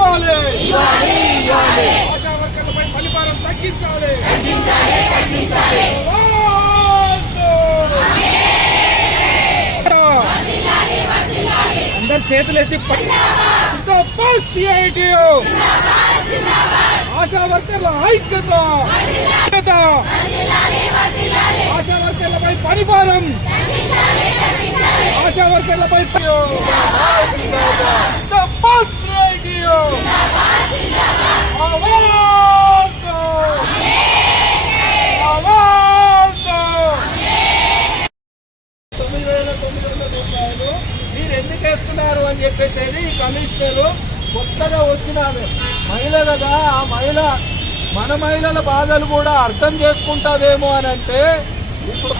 ఇవ్వాలి. ఆశా వర్కర్లపై పనిభారం తగ్గించాలి. అందరు చేతులెత్తి సిఐటియు ఆశా వర్కర్ల ఐక్యత. ఆశా వర్కర్లపై పనిభారం, ఆశా వర్కర్లపై మీరు ఎందుకు వేస్తున్నారు అని చెప్పేసి ఈ కమిషనర్ కొత్తగా వచ్చిన మహిళ కదా, ఆ మహిళ మన మహిళల బాధలు కూడా అర్థం చేసుకుంటుందేమో అని అంటే ఇప్పుడు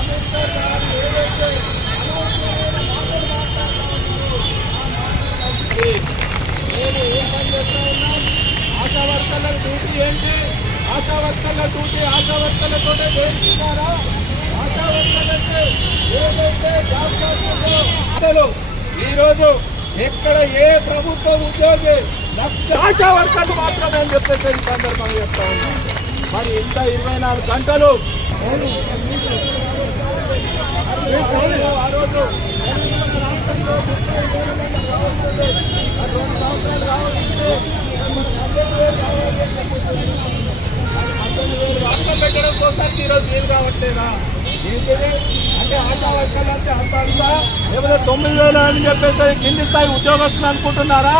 నేను ఏం పని చేస్తా ఉన్నా, ఆశా వర్కర్ల డ్యూటీ ఏంటి? ఆశా వర్కర్ల డ్యూటీ ఆశా వర్కర్లతోనే చేస్తున్నారా? ఆశా వర్కర్లంటే ఏదైతే జాబ్ చేస్తుందో ఈరోజు ఎక్కడ ఏ ప్రభుత్వ ఉద్యోగి ఆశా వర్కర్లు మాత్రమే అని చెప్పేసి ఈ సందర్భంగా చెప్తా ఉన్నాం. మరి ఇంత 24 గంటలు ఆ రోజు 2 సంవత్సరాలు రావాలంటే పెట్టడం కోసం ఈరోజు వీలు కావట్లేదా? ఏంటిది అంటే ఆశా వర్కర్లు అంటే అంత లేకపోతే 9,000 అని చెప్పేసి కింది స్థాయి ఉద్యోగస్తులు అనుకుంటున్నారా?